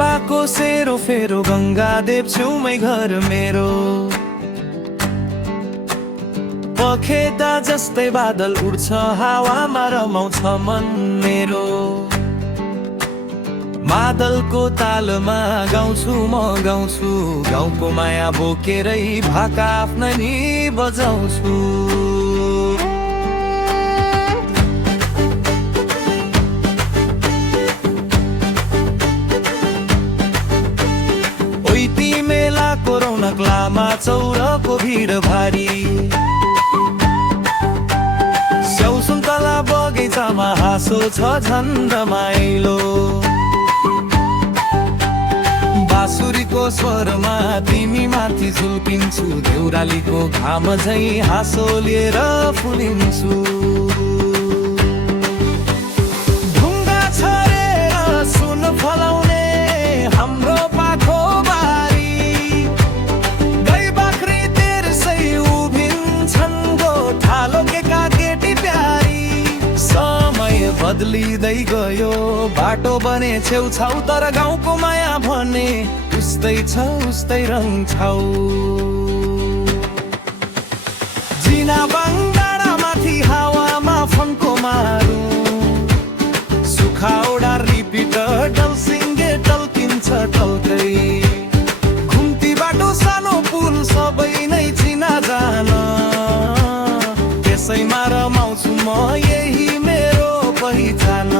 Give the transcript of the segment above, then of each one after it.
रोल्पाको सेरो फेरो गङ्गादेव छेउमै घर मेरो, पखेटा जस्तै बादल उड्छ हावामा रमाउँछ मन मेरो। मादलको तालमा गाउँछु म गाउँछु, गाउँको माया बोकेरै भाका आफ्नै नि बजाउँछु। ओइती मेलाको रौनक लामा चौरको भिड भारी, स्याउसुन्तला बगैँचामा हाँसो छ झन् रमाइलो। बाँसुरीको स्वरमा तिमी माथि झुल्किन्छु, देउरालीको घाम झै हाँसो लिएर फुलिन्छु। ढुङ्गा छरेर सुन फलाउने हाम्रो पाखो बारी, गाई बाख्री तेर्सै उभिन्छन् गोठालो केका केटी प्यारी। समय बदलिँदै गयो बाटो बने छेउछाउ, तर गाउँको माया भने उस्तै छ उस्तै रङछाउ। जिना बङ्गाडा माथि हावामा फन्को मारु, सुखाउडा रिपिट डलसिङ्गे टल्किन्छ टल्कै। घुम्ती बाटो सानो पुल सबै नै चिना जान, त्यसैमा रमाउँछु म यही मेरो पहिचान।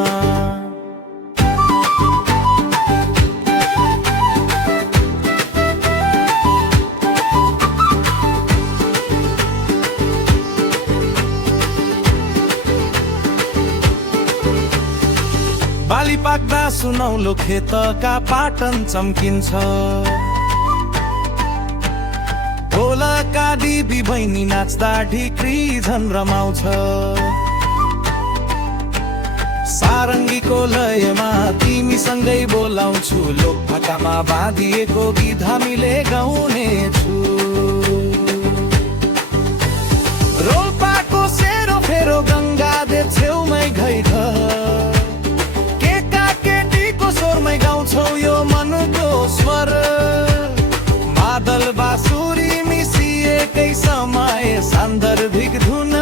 बाली पाक्दा सुनौलो खेतका पाटन चम्किन्छ, ढोलका दिदी बहिनी नाच्दा ढिक्री झन् रमाउँछ। सारङ्गीको लयमा तिमीसँगै बोलाउँछु, लोकभाकामा बाँधिएको गीत हामीले गाउनेछु। रोल्पाको सेरो फेरो गङ्गादेव छेउमै घर, गाउँछौ यो मनको स्वर। मादल बाँसुरी मिसिएकै समय सान्दर्भिक धुन,